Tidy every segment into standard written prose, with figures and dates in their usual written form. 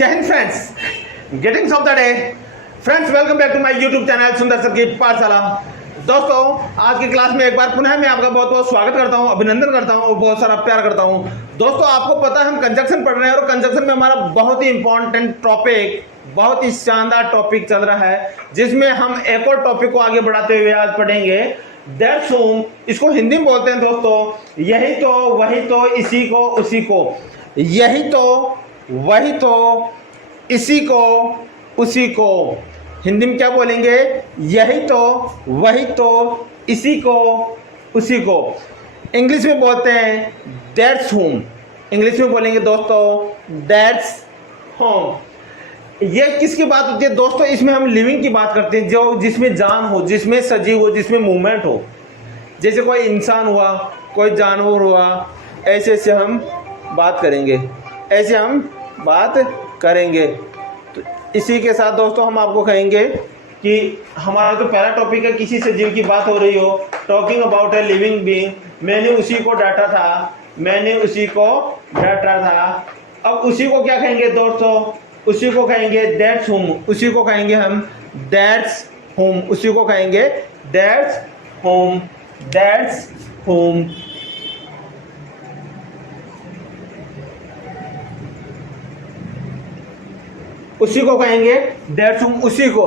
जय हिंद friends, greetings of the day. Friends, welcome back to my YouTube channel Sundar sir की पाठशाला। दोस्तों, आज की क्लास में एक बार पुनः मैं आपका बहुत बहुत स्वागत करता हूं, अभिनंदन करता हूं और बहुत सारा प्यार करता हूं। दोस्तों, आपको पता है हम कंजक्शन पढ़ रहे हैं और कंजक्शन में हमारा बहुत ही इंपॉर्टेंट टॉपिक, बहुत ही शानदार टॉपिक चल रहा है, जिसमें हम एक और टॉपिक को आगे बढ़ाते हुए आज पढ़ेंगे। दैट्स होम, इसको हिंदी में बोलते हैं दोस्तों, यही तो, वही तो, इसी को, उसी को। यही तो, वही तो, इसी को, उसी को। हिंदी में क्या बोलेंगे? यही तो, वही तो, इसी को, उसी को। इंग्लिश में बोलते हैं दैट्स होम। इंग्लिश में बोलेंगे दोस्तों दैट्स होम। ये किसकी बात होती है दोस्तों? इसमें हम लिविंग की बात करते हैं, जो जिसमें जान हो, जिसमें सजीव हो, जिसमें मूवमेंट हो। जैसे कोई इंसान हुआ, कोई जानवर हुआ, ऐसे ऐसे हम बात करेंगे, ऐसे हम बात करेंगे। तो इसी के साथ दोस्तों हम आपको कहेंगे कि हमारा जो पहला टॉपिक है, किसी सजीव की बात हो रही हो, talking about a living being. मैंने उसी को डांटा था, मैंने उसी को डांटा था। अब उसी को क्या कहेंगे दोस्तों? उसी को कहेंगे दैट्स होम। उसी को कहेंगे हम दैट्स होम। उसी को कहेंगे दैट्स होम, दैट्स होम। उसी को कहेंगे दैट्स होम। उसी को,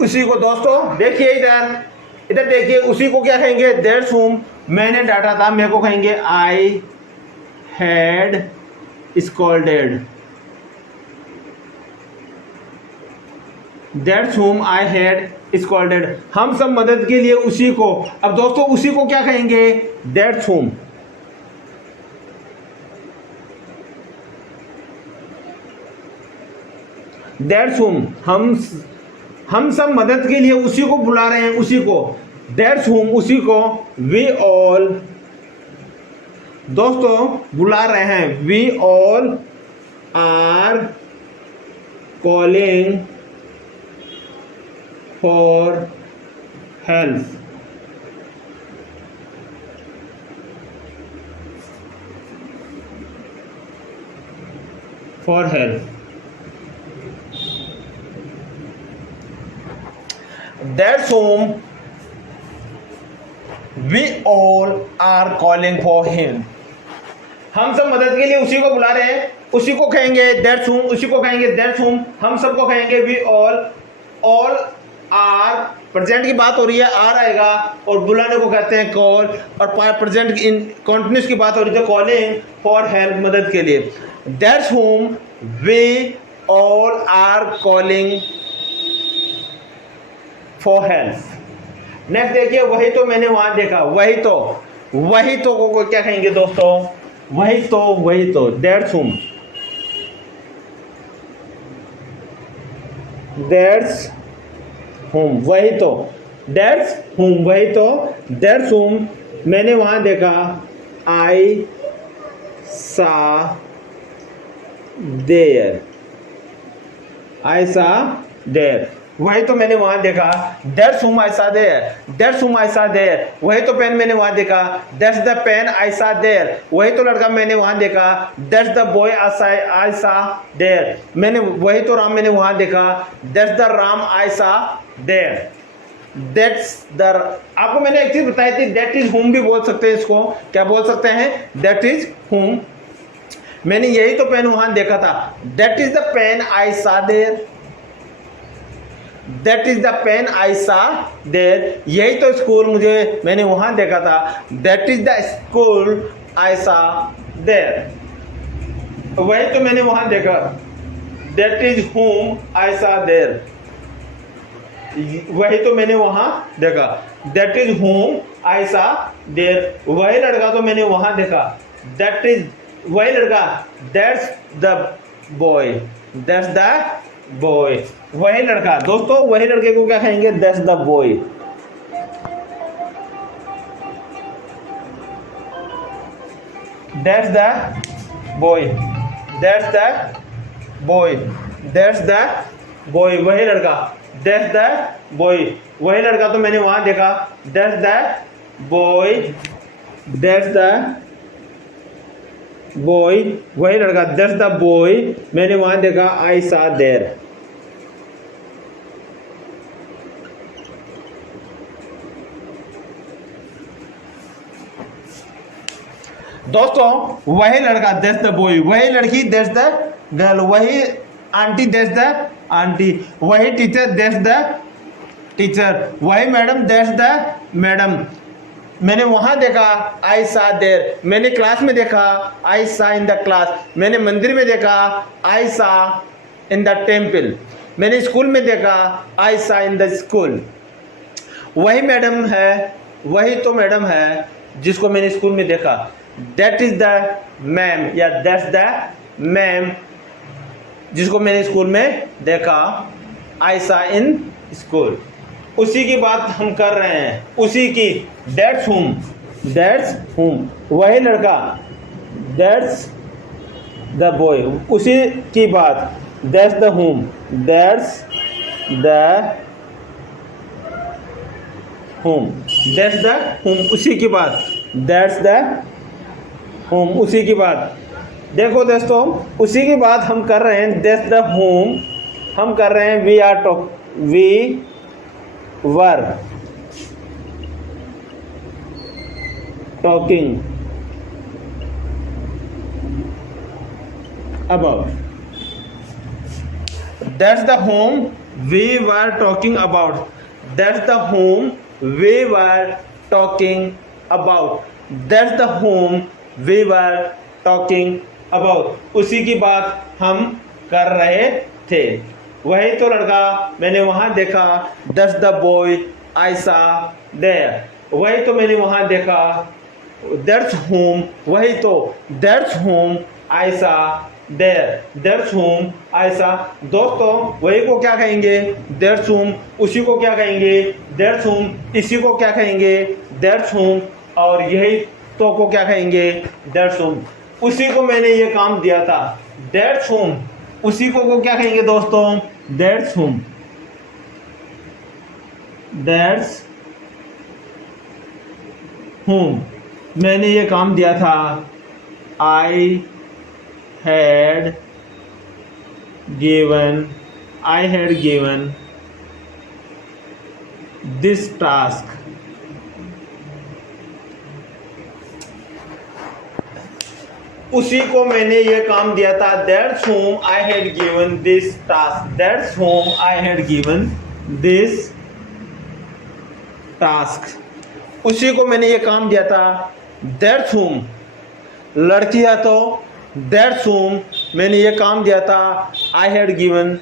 उसी को दोस्तों देखिए इधर, इधर देखिए। उसी को क्या कहेंगे? That's home. मैंने डांटा था, मेरे को कहेंगे I had scolded. That's home I had scolded. हम सब मदद के लिए उसी को। अब दोस्तों उसी को क्या कहेंगे? That's home. That's home. हम सब मदद के लिए उसी को बुला रहे हैं, उसी को। दैट्स होम, उसी को। वी ऑल दोस्तों बुला रहे हैं। We all are calling for help. For help. That's whom we all are calling for him. हम सब मदद के लिए उसी को बुला रहे हैं, उसी को कहेंगे that's whom। उसी को कहेंगे that's whom। हम सबको कहेंगे we all। all are, present की बात हो रही है, आर आएगा और बुलाने को कहते हैं कॉल। और प्रेजेंट इन कॉन्टिन्यूस की बात हो रही है तो कॉलिंग फॉर हेल्प, मदद के लिए। That's whom we all are calling for help. Next देखिए, वही तो मैंने वहां देखा। वही तो, वही तो को क्या कहेंगे दोस्तों? वही तो, वही तो, दैट्स होम। दैट्स होम, वही तो, दैट्स होम, वही तो, दैट्स होम। मैंने वहां देखा। आई saw there. I saw there, वही तो मैंने वहां देखा। That's whom I saw there। That's whom I saw there, वही तो पेन मैंने वहां देखा। That's the pen I saw there, वही तो लड़का मैंने वहां देखा। That's the boy I saw there, मैंने वही तो राम मैंने वहां देखा। That's the Ram I saw there। That's the, आपको मैंने एक चीज बताई थी, दैट इज होम भी बोल सकते हैं इसको। क्या बोल सकते हैं? That is whom. मैंने यही तो पेन वहां देखा था। That is the pen I saw there। That is the pen I saw there, यही तो स्कूल मुझे मैंने वहां देखा था। That is the school I saw there, वही तो मैंने वहां देखा। That is whom I saw there, वही तो मैंने वहां देखा। That is whom I saw there, वही लड़का तो मैंने वहां देखा। That is, वही लड़का। That's the boy। That's the boy, वही लड़का। दोस्तों वही लड़के को क्या कहेंगे? That's the boy. That's the boy, that's the boy, that's the boy, वही लड़का। दैट्स द बॉय, वही लड़का तो मैंने वहां देखा। That's the boy, that's the boy, वही लड़का, दैट्स द बॉय, मैंने वहां देखा, आई सा देयर। दोस्तों वही लड़का, दैट्स द बॉय, वही लड़की, दैट्स द गर्ल, वही आंटी, दैट्स द आंटी, वही टीचर, दैट्स द टीचर, वही मैडम, दैट्स द मैडम। मैंने वहां देखा, आई सा देयर, मैंने क्लास में देखा, आई सा इन द क्लास, मैंने मंदिर में देखा, आई सा इन द टेम्पल, मैंने स्कूल में देखा, आई सा इन द स्कूल। वही मैडम है, वही तो मैडम है जिसको मैंने स्कूल में देखा, दैट इज द मैम, या दैट्स द मैम जिसको मैंने स्कूल में देखा, आई सा इन स्कूल। उसी की बात हम कर रहे हैं, उसी की, दैट्स हुम, दैट्स हुम, वही लड़का, दैट्स द बॉय, उसी की बात, दैट्स द हुम, that's the whom, that's the whom, उसी की बात, दैट्स द होम, उसी की बात। देखो दोस्तों, उसी की बात हम कर रहे हैं, दैट्स द होम हम कर रहे हैं, we are talk, we were talking about, that's the whom we were talking about, that's the whom we were talking about, that's the whom we were talking about, उसी की बात हम कर रहे थे। वही तो लड़का मैंने वहां देखा, that's the boy I saw there, वही तो मैंने वहां देखा, that's whom, वही तो, that's whom I saw there, that's whom I saw। दोस्तों वही को क्या कहेंगे, that's whom, उसी को क्या कहेंगे, that's whom, इसी को क्या कहेंगे, that's whom, और यही तो को क्या कहेंगे, that's whom। उसी को मैंने ये काम दिया था, that's whom, उसी को क्या कहेंगे दोस्तों, that's whom, that's whom, मैंने ये काम दिया था, I had given this task, उसी को मैंने ये काम दिया था, that's whom I had given this task, that's whom I had given this task, उसी को मैंने ये काम दिया था, that's whom, लड़की है तो that's whom, मैंने ये काम दिया था, I had given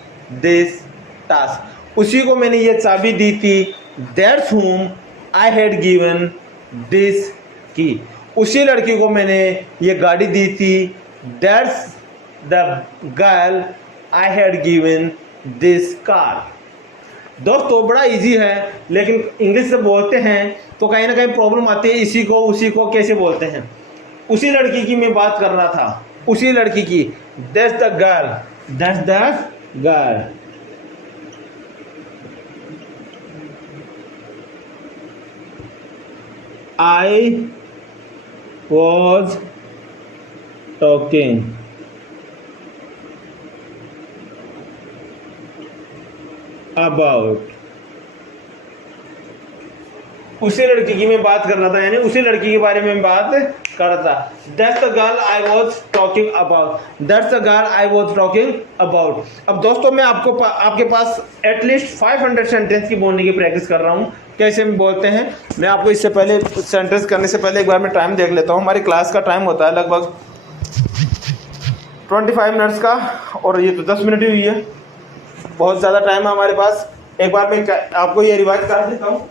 this task, उसी को मैंने ये चाबी दी थी, that's whom I had given this key, उसी लड़की को मैंने ये गाड़ी दी थी, that's the girl I had given this car। दोस्तों बड़ा इजी है, लेकिन इंग्लिश से बोलते हैं तो कहीं ना कहीं प्रॉब्लम आती है, इसी को उसी को कैसे बोलते हैं। उसी लड़की की मैं बात कर रहा था, उसी लड़की की, that's the girl, that's the girl। I was talking about, उसी लड़की की मैं बात कर रहा था, यानी उसी लड़की के बारे में बात कर रहा था, that's the girl I was talking about, that's the girl I was talking about। अब दोस्तों मैं आपके पास एटलीस्ट 500 सेंटेंस की बोलने की प्रैक्टिस कर रहा हूँ, कैसे में बोलते हैं। मैं आपको इससे पहले सेंटेंस करने से पहले एक बार मैं टाइम देख लेता हूँ। हमारी क्लास का टाइम होता है लगभग 25 मिनट्स का, और ये तो 10 मिनट ही हुई है, बहुत ज़्यादा टाइम है हमारे पास। एक बार मैं आपको ये रिवाइज कर देता हूँ।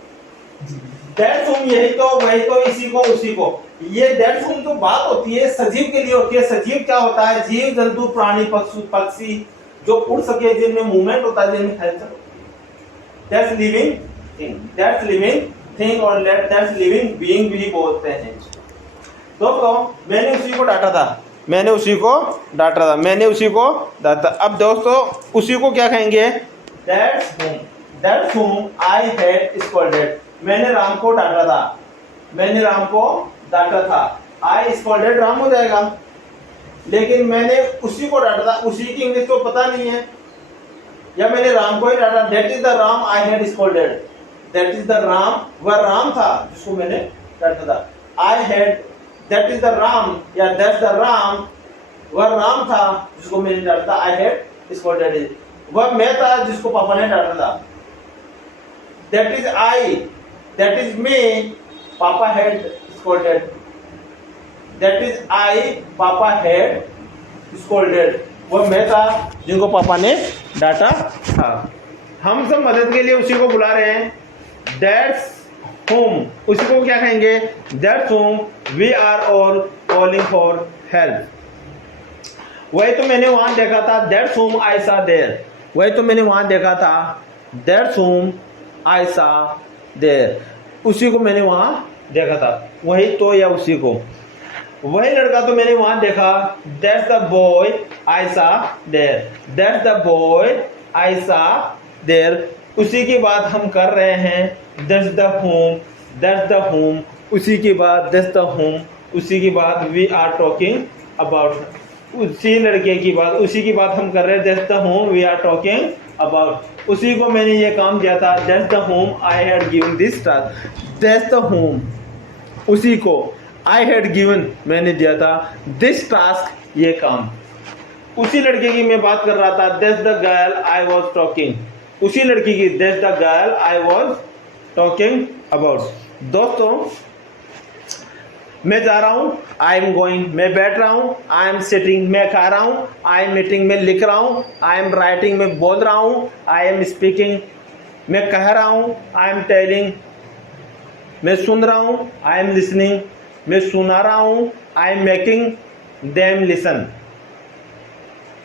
दैट्स हुम, यही तो, वही तो, इसी को, उसी को। ये दैट्स हुम तो बात होती है सजीव के लिए होती है। सजीव क्या होता है? जीव जंतु, प्राणी, पक्षी जो उड़ सके, जिनमें मूवमेंट होता है, जिनमें हलचल। That's living thing, that's living thing, और दैट्स लिविंग बीइंग भी बोलते हैं। दोस्तों मैंने उसी को डांटा था, मैंने उसी को डांटा था, मैंने उसी को डांटा। अब दोस्तों उसी को क्या कहेंगे? दैट्स हुम आई हैड स्कॉल्डेड। मैंने राम को डांटा था, मैंने राम को डांटा था। आई स्कॉल्डेड राम हो जाएगा। लेकिन मैंने उसी को डांटा था, उसी की इंग्लिश को पता नहीं है, या मैंने राम को ही डांटा। That is the Ram I had scolded, that is the Ram, वह राम था जिसको मैंने डांटा था। I had, that is the Ram या दैट्स द राम, वह राम था जिसको मैंने डांटा था। आई हैड स्कोल्डेड, वह मैं था जिसको पापा ने डांटा था। That is I, that is me, papa had scolded, that is I, papa had scolded, वह मैं था जिनको पापा ने डांटा था। हम सब मदद के लिए उसी को बुला रहे हैं, दैट्स होम, उसी को क्या कहेंगे, that's whom we are all calling for help. वही तो मैंने वहां देखा था, that's home I saw there, वही तो मैंने वहां देखा था, that's home I saw there, उसी को मैंने वहां देखा था। वही तो या उसी को, वही लड़का तो मैंने वहां देखा, that's the boy I saw there, that's the boy I saw there, उसी की बात हम कर रहे हैं, that's the whom, that's the whom, उसी की बात, दैट्स द होम, उसी की बात, वी आर टॉकिंग अबाउट, उसी लड़के की बात, उसी की बात हम कर रहे हैं, that's the whom we are talking about, उसी को मैंने ये काम दिया था, that's the whom I had given this task, that's the whom, उसी को आई हैड गिवन, मैंने दिया था, दिस टास्क, ये काम, उसी लड़के की मैं बात कर रहा था, that's the girl I was talking, उसी लड़की की, that's the girl I was talking about. दोस्तों मैं जा रहा हूं, आई एम गोइंग, मैं बैठ रहा हूं, आई एम सिटिंग, मैं खा रहा हूं, आई एम मीटिंग, मैं लिख रहा हूं, आई एम राइटिंग, मैं बोल रहा हूं, आई एम स्पीकिंग, मैं कह रहा हूं, आई एम टेलिंग, मैं सुन रहा हूं, आई एम लिसनिंग, मैं सुना रहा हूं, I am making them listen,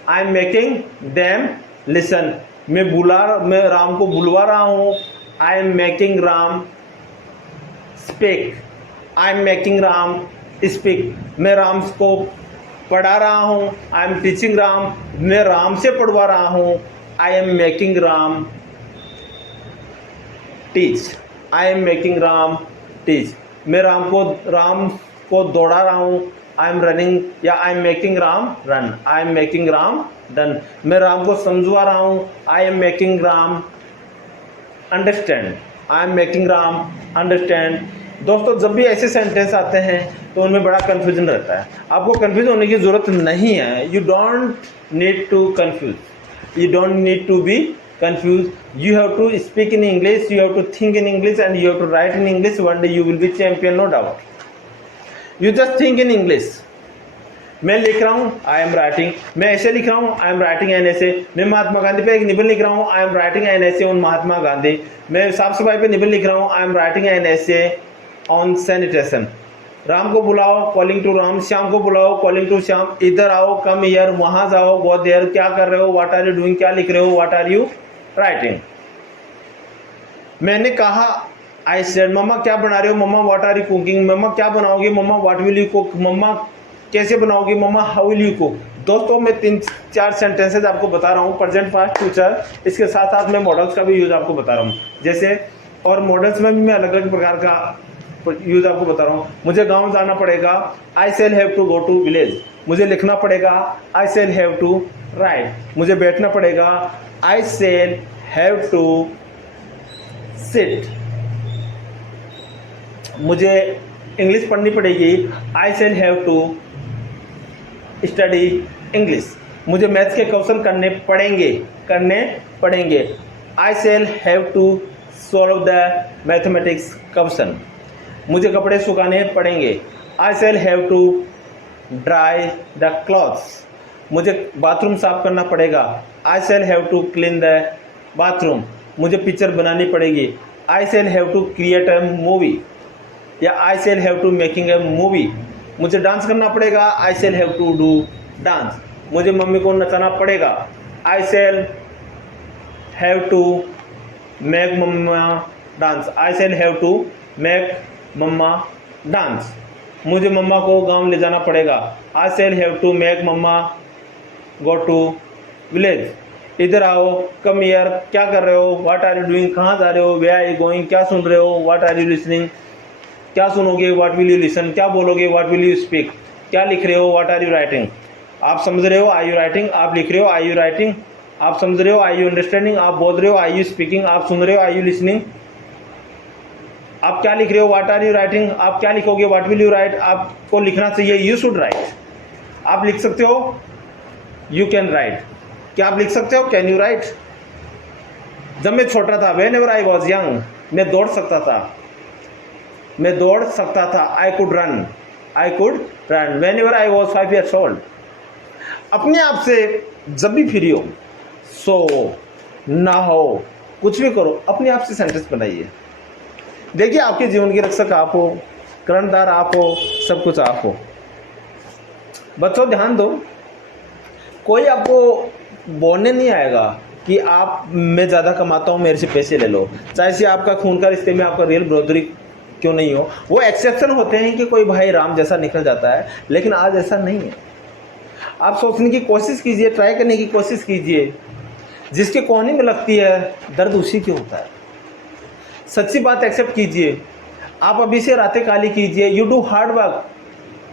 I am making them listen, मैं राम को बुलवा रहा हूं, I am making Ram speak, I am making Ram speak, मैं राम को पढ़ा रहा हूँ, आई एम टीचिंग राम, मैं राम से पढ़वा रहा हूँ, I am making Ram teach, I am making Ram teach, मैं राम को दौड़ा रहा हूँ, आई एम रनिंग या I am making Ram run, I am making Ram done, मैं राम को समझवा रहा हूँ, I am making Ram understand, I am making Ram understand. दोस्तों जब भी ऐसे सेंटेंस आते हैं तो उनमें बड़ा कन्फ्यूजन रहता है, आपको कन्फ्यूज होने की ज़रूरत नहीं है, you don't need to confuse, you don't need to be confused, you have to speak in English, you have to think in English and you have to write in English, one day you will be champion, no doubt, you just think in English। मैं लिख रहा हूँ, I am writing, मैं ऐसे लिख रहा हूँ, I am writing an ऐसे, मैं महात्मा गांधी पे एक निबंध लिख रहा हूँ, आई एम राइटिंग एन ऐसे ऑन महात्मा गांधी, मैं साफ सफाई पे निबंध लिख रहा हूँ, आई एम राइटिंग एन ऐसे ऑन सैनिटेशन। राम को बुलाओ, कॉलिंग टू राम, श्याम को बुलाओ, कॉलिंग टू श्याम, इधर आओ, कम हियर, वहां जाओ, गो देयर, क्या कर रहे हो, व्हाट आर यू डूइंग, क्या लिख रहे हो, व्हाट आर यू राइटिंग। मैंने कहा, आई सेड, मम्मा क्या बना रहे हो, मम्मा व्हाट आर यू कुकिंग, मम्मा क्या बनाओगे, मम्मा व्हाट विल यू कुक, मम्मा कैसे बनाओगी, मम्मा हाउ विल यू कुक। दोस्तों मैं 3-4 सेंटेंसेज आपको बता रहा हूँ, प्रेजेंट पास्ट फ्यूचर, इसके साथ साथ मैं मॉडल्स का भी यूज आपको बता रहा हूँ, जैसे और मॉडल्स में भी मैं अलग अलग प्रकार का यूज आपको बता रहा हूँ। मुझे गांव जाना पड़ेगा, I shall have to go to village, मुझे लिखना पड़ेगा, I shall have to write, मुझे बैठना पड़ेगा, I shall have to sit, मुझे इंग्लिश पढ़नी पड़ेगी, I shall have to study English, मुझे मैथ्स के क्वेश्चन करने पड़ेंगे, I shall have to solve the mathematics question, मुझे कपड़े सुखाने पड़ेंगे, I shall have to dry the clothes, मुझे बाथरूम साफ करना पड़ेगा, I shall have to clean the bathroom, मुझे पिक्चर बनानी पड़ेगी, I shall have to create a movie या I shall have to making a movie, मुझे डांस करना पड़ेगा, I shall have to do dance, मुझे मम्मी को नचाना पड़ेगा, I shall have to make mamma dance, I shall have to make mamma dance, मुझे mamma को गांव ले जाना पड़ेगा, I shall have to make mamma go to village, इधर आओ, कम हियर, क्या कर रहे हो, व्हाट आर यू डूइंग, कहाँ जा रहे हो, वेयर आर यू गोइंग, क्या सुन रहे हो, व्हाट आर यू लिसनिंग, क्या सुनोगे, व्हाट विल यू लिसन, क्या बोलोगे, व्हाट विल यू स्पीक, क्या लिख रहे हो, व्हाट आर यू राइटिंग। आप समझ रहे हो, आई यू राइटिंग, आप लिख रहे हो, आई यू राइटिंग, आप समझ रहे हो, आई यू अंडरस्टैंडिंग, आप बोल रहे हो, आई यू स्पीकिंग, आप सुन रहे हो, आई यू लिसनिंग, आप क्या लिख रहे हो, व्हाट आर यू राइटिंग, आप क्या लिखोगे, व्हाट विल यू राइट, आपको लिखना चाहिए, यू शुड राइट। आप लिख सकते हो, यू कैन राइट, क्या आप लिख सकते हो, कैन यू राइट। जब मैं छोटा था, when ever I was young, मैं दौड़ सकता था, मैं दौड़ सकता था, I could run, I could run, when ever I was 5 years old। अपने आप से जब भी फ्री हो, सो ना हो, कुछ भी करो, अपने आप से सेंटेंस बनाइए। देखिए आपके जीवन के रक्षक आप हो, कर्णधार आप हो, सब कुछ आप हो। बच्चों ध्यान दो, कोई आपको बोलने नहीं आएगा कि आप, मैं ज़्यादा कमाता हूँ, मेरे से पैसे ले लो, चाहे से आपका खून का रिश्ते में आपका रियल ब्रदरी क्यों नहीं हो। वो एक्सेप्शन होते हैं कि कोई भाई राम जैसा निकल जाता है, लेकिन आज ऐसा नहीं है। आप सोचने की कोशिश कीजिए, ट्राई करने की कोशिश कीजिए, जिसके कोने में लगती है दर्द उसी की होता है। सच्ची बात एक्सेप्ट कीजिए, आप अभी से रातें काली कीजिए, you do hard work,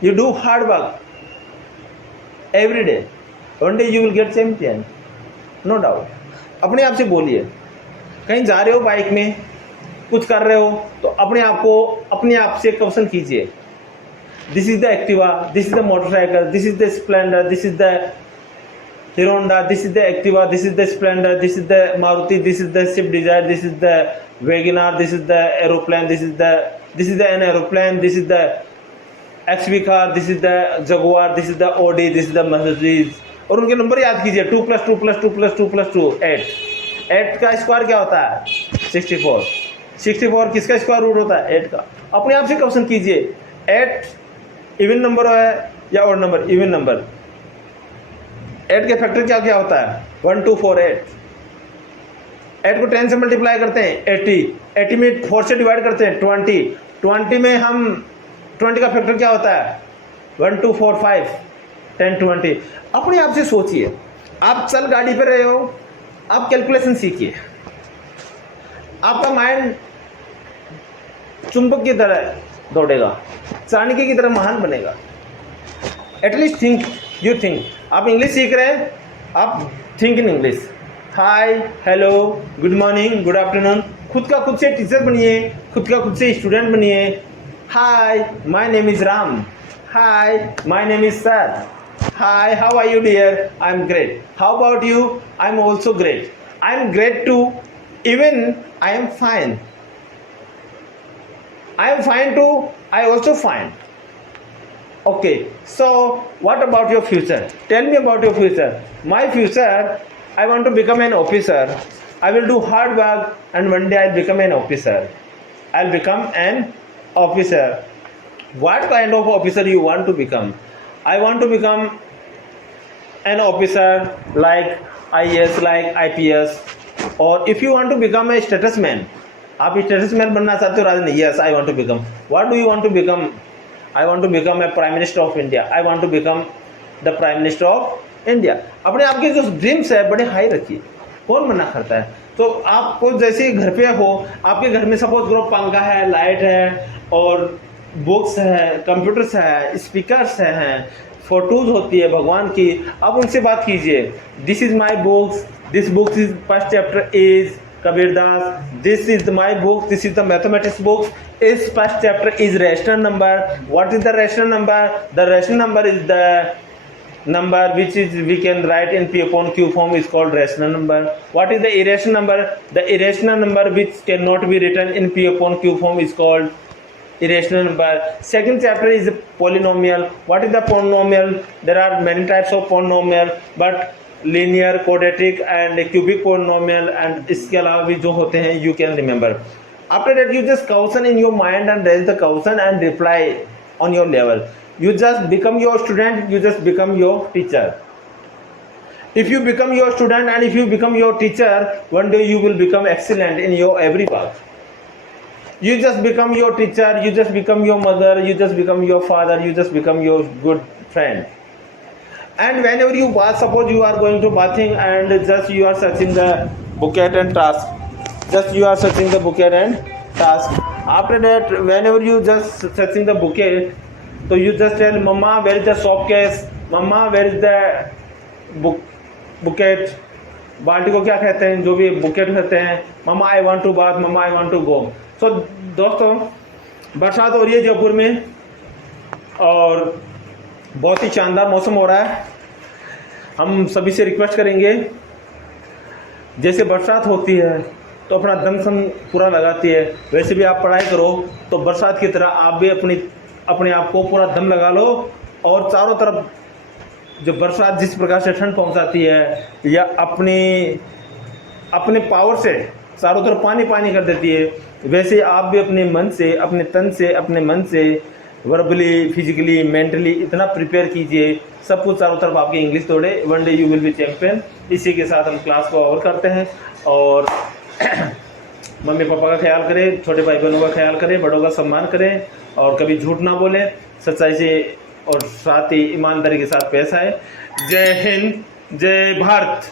you do hard work every day, one day you will get champion, no doubt. अपने आप से बोलिए, कहीं जा रहे हो बाइक में, कुछ कर रहे हो, तो अपने आप को, अपने आप से क्वेश्चन कीजिए, this is the Activa, this is the motorcycle, this is the Splendor, this is the Hero Honda, this is the Activa, this is the Splendor, this is the Maruti, this is the Swift Dzire, this is the WagonR, this is the aeroplane, this is the an aeroplane, this is the XV car, this is the Jaguar, this is the Audi, this is the Mercedes. और उनके number याद कीजिए, 2 + 2 + 2 + 2 + 2 8। 8 का square क्या होता है, 64। 64 किसका square root होता है, 8 का। अपने आप से क्वेश्चन कीजिए, 8 इवन नंबर है या ऑड नंबर, इवन नंबर। 8 के फैक्टर क्या क्या होता है, 1 2 4 8। 8 को 10 से मल्टीप्लाई करते हैं 80, 80 में 4 से डिवाइड करते हैं 20, 20 में हम 20 का फैक्टर क्या होता है, 1 2 4 5 10 20। अपने आप से सोचिए, आप चल गाड़ी पे रहे हो, आप कैलकुलेशन सीखिए, आपका माइंड चुंबक की तरह दौड़ेगा, चाणक्य की तरह महान बनेगा। At least think, you think. आप इंग्लिश सीख रहे हैं, आप think in English, hi, hello, good morning, good afternoon. खुद का खुद से टीचर बनिए, खुद का खुद से स्टूडेंट बनिए। Hi, my name is Ram, hi, my name is sir, hi, how are you dear, I am great, how about you, I am also great, I am great too, even I am fine, I am fine too, I also fine. Okay, so what about your future? Tell me about your future. My future, I want to become an officer. I will do hard work and one day I'll become an officer. I'll become an officer. What kind of officer you want to become? I want to become an officer like IAS, like IPS. Or if you want to become a statesman, आप statesman बनना चाहते हो राजनीति, yes I want to become. What do you want to become? I want to become a prime minister of India, I want to become the prime minister of India. अपने आपके जो dreams है बड़े high रखिए, कौन मना करता है। तो आपको जैसे घर पे हो, आपके घर में सपोज करो पंखा है, लाइट है, और बुक्स है, कंप्यूटर्स है, स्पीकर्स हैं, फोटोज होती है भगवान की, आप उनसे बात कीजिए। This is my books, this books is first chapter is Kabirdas, this is my book, this is the mathematics book, its first chapter is rational number. What is the rational number? The rational number is the number which is we can write in P upon Q form is called rational number. What is the irrational number? The irrational number which cannot be written in P upon Q form is called irrational number. Second chapter is polynomial. What is the polynomial? There are many types of polynomial, but linear, quadratic and cubic polynomial and इसके अलावा भी जो होते हैं you can remember. After that you just question in your mind and raise the question and reply on your level. You just become your student, you just become your teacher. If you become your student and if you become your teacher, one day you will become excellent in your every path. You just become your teacher, you just become your mother, you just become your father, you just become your good friend. And whenever you bath, suppose you are going to bathing and just you are searching the bouquet and task. Just you are searching the bouquet and task. After that, whenever you just searching the bouquet, so you just tell Mama, where is the soap case? मम्मा where is the bucket, बाल्टी को क्या कहते हैं, जो भी bouquet कहते हैं। Mamma I want to bath, mamma I want to go. So दोस्तों, बरसात हो रही है जयपुर में और बहुत ही शानदार मौसम हो रहा है। हम सभी से रिक्वेस्ट करेंगे, जैसे बरसात होती है तो अपना दम सम पूरा लगाती है, वैसे भी आप पढ़ाई करो तो बरसात की तरह आप भी अपने आप को पूरा दम लगा लो। और चारों तरफ जो बरसात जिस प्रकार से ठंड पहुंचाती है या अपने पावर से चारों तरफ पानी पानी कर देती है, वैसे आप भी अपने मन से, अपने तन से, अपने मन से वर्बली, फिजिकली, मेंटली इतना प्रिपेयर कीजिए, सब कुछ चारों तरफ आपकी इंग्लिश तोड़े। One day you will be champion. इसी के साथ हम क्लास को ओवर करते हैं और मम्मी पापा का ख्याल करें, छोटे भाई बहनों का ख्याल करें, बड़ों का सम्मान करें और कभी झूठ ना बोलें, सच्चाई से और साथ ही ईमानदारी के साथ पेश आए। जय हिंद, जय भारत।